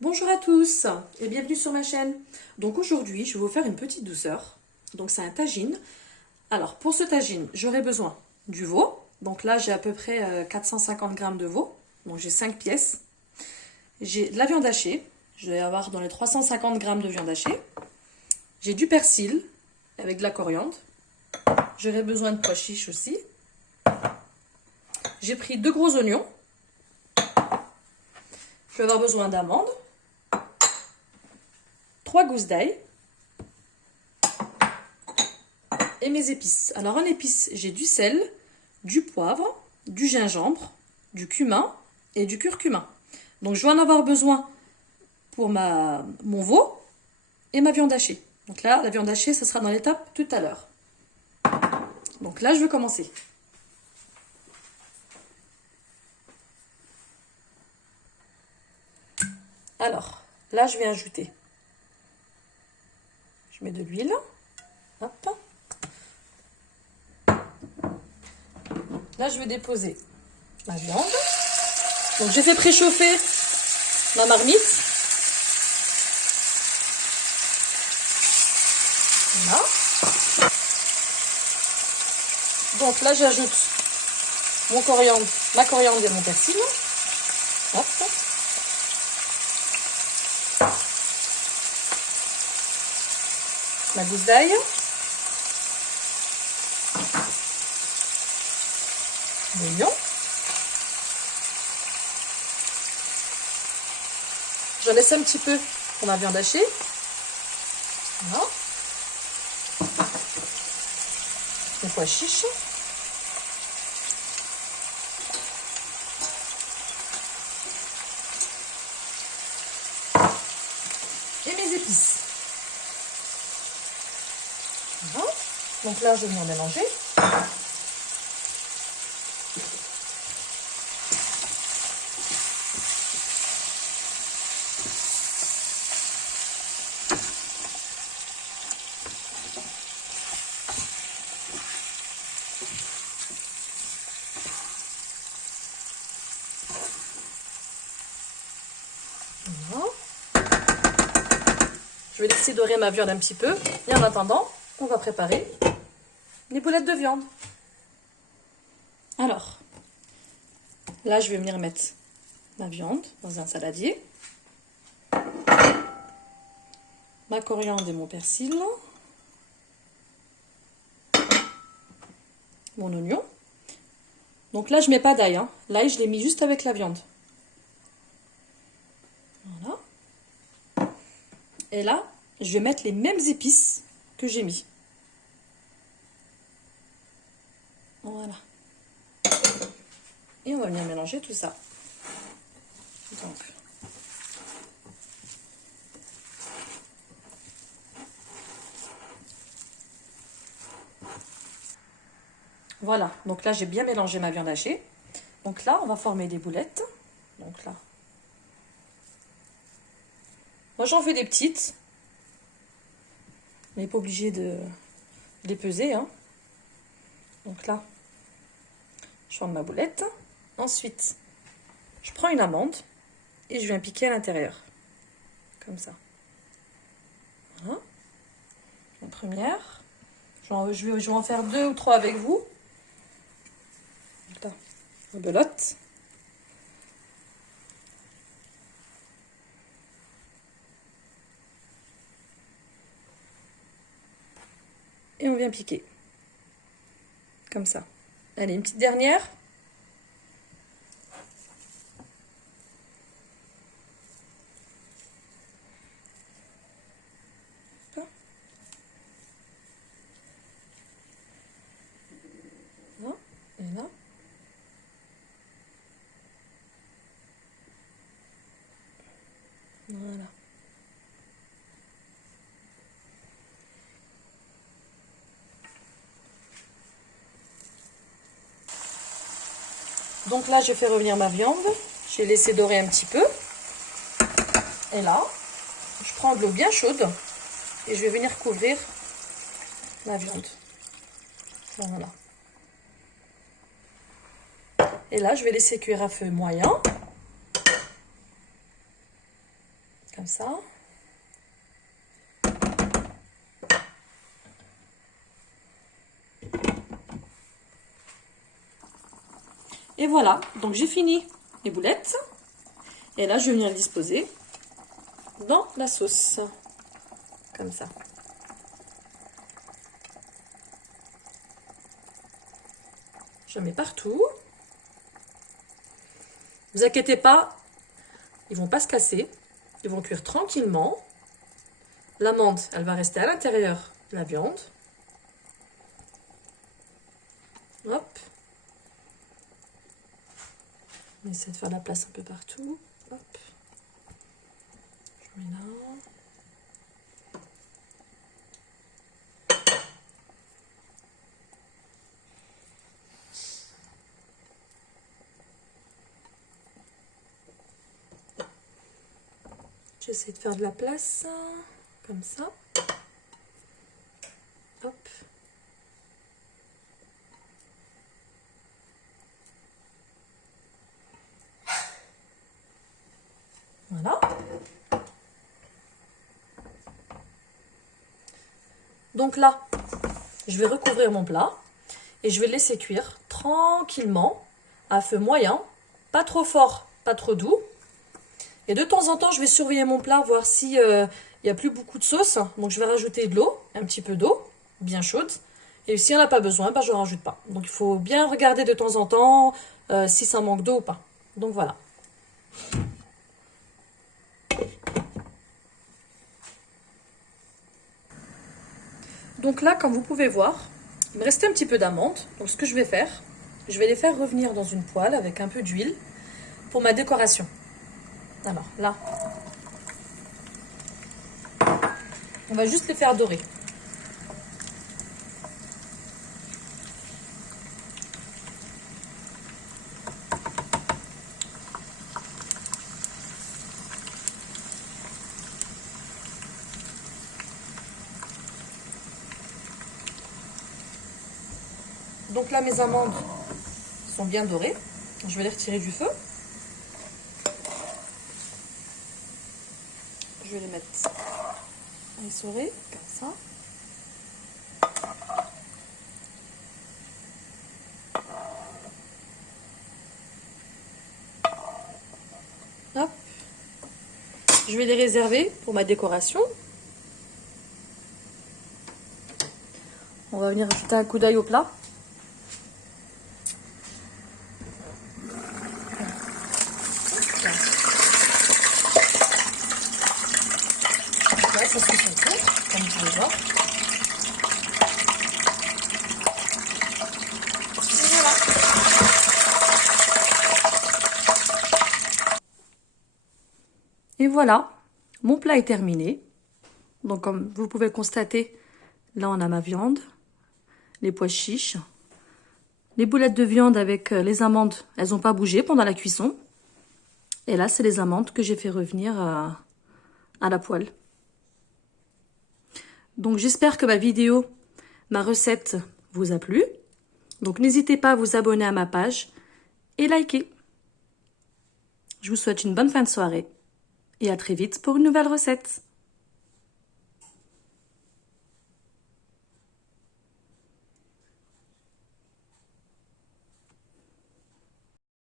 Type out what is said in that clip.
Bonjour à tous et bienvenue sur ma chaîne. Donc aujourd'hui, je vais vous faire une petite douceur. Donc c'est un tagine. Alors pour ce tagine, j'aurai besoin du veau. Donc là, j'ai à peu près 450 grammes de veau. Donc j'ai 5 pièces. J'ai de la viande hachée. Je vais avoir dans les 350 grammes de viande hachée. J'ai du persil avec de la coriandre. J'aurai besoin de pois chiches aussi. J'ai pris 2 gros oignons. Je vais avoir besoin d'amandes. 3 gousses d'ail et mes épices. Alors en épices, j'ai du sel, du poivre, du gingembre, du cumin et du curcuma. Donc je vais en avoir besoin pour mon veau et ma viande hachée. Donc là, la viande hachée, ça sera dans l'étape tout à l'heure. Donc là, je vais commencer. Alors, là, je vais ajouter. Je mets de l'huile. Hop. Là, je vais déposer ma viande. Donc, j'ai fait préchauffer ma marmite. Voilà. Donc là, j'ajoute ma coriandre et mon persil. Hop. Ma gousse d'ail. L'oignon. J'en laisse un petit peu pour ma viande hachée. Voilà. Les pois chiches. Et mes épices. Voilà. Donc là, je vais venir mélanger. Voilà. Je vais laisser dorer ma viande un petit peu. Et en attendant, on va préparer les boulettes de viande. Alors, là, je vais venir mettre ma viande dans un saladier. Ma coriandre et mon persil. Mon oignon. Donc là, je ne mets pas d'ail. L'ail, je l'ai mis juste avec la viande. Voilà. Et là, je vais mettre les mêmes épices que j'ai mis. Voilà. Et on va venir mélanger tout ça. Donc, voilà. Donc là, j'ai bien mélangé ma viande hachée. Donc là, on va former des boulettes. Donc là. Moi, j'en fais des petites. On n'est pas obligé de les peser. Donc là, je forme ma boulette. Ensuite, je prends une amande et je viens piquer à l'intérieur. Comme ça. Voilà. La première. Je vais en faire 2 ou 3 avec vous. Là, belote. Et on vient piquer. Comme ça. Allez, une petite dernière. Là. Et là. Voilà. Donc là, je fais revenir ma viande. J'ai laissé dorer un petit peu. Et là, je prends de l'eau bien chaude et je vais venir couvrir la viande. Voilà. Et là, je vais laisser cuire à feu moyen. comme ça. Et voilà, donc j'ai fini les boulettes. Et là, je vais venir les disposer dans la sauce. Comme ça. Je mets partout. Ne vous inquiétez pas, ils ne vont pas se casser. Ils vont cuire tranquillement. L'amande, elle va rester à l'intérieur de la viande. Hop. On essaie de faire la place un peu partout. Hop. Je mets là. J'essaie de faire de la place, comme ça. Hop. Voilà. Donc là, je vais recouvrir mon plat et je vais le laisser cuire tranquillement à feu moyen, pas trop fort, pas trop doux. Et de temps en temps, je vais surveiller mon plat, voir si il n'y a plus beaucoup de sauce. Donc je vais rajouter de l'eau, un petit peu d'eau, bien chaude. Et si on n'a pas besoin, je ne rajoute pas. Donc il faut bien regarder de temps en temps si ça manque d'eau ou pas. Donc voilà. Donc là, comme vous pouvez voir, il me restait un petit peu d'amandes. Donc ce que je vais faire, je vais les faire revenir dans une poêle avec un peu d'huile pour ma décoration. Alors là, on va juste les faire dorer. Donc là, mes amandes sont bien dorées. Je vais les retirer du feu. Je vais les mettre à essorer, comme ça. Hop. Je vais les réserver pour ma décoration. On va venir ajouter un coup d'œil au plat. Là, ça se fait son tour, comme vous pouvez voir. Et voilà, mon plat est terminé. Donc comme vous pouvez le constater, là on a ma viande, les pois chiches, les boulettes de viande avec les amandes, elles n'ont pas bougé pendant la cuisson. Et là c'est les amandes que j'ai fait revenir à la poêle. Donc j'espère que ma vidéo, ma recette vous a plu. Donc n'hésitez pas à vous abonner à ma page et liker. Je vous souhaite une bonne fin de soirée et à très vite pour une nouvelle recette.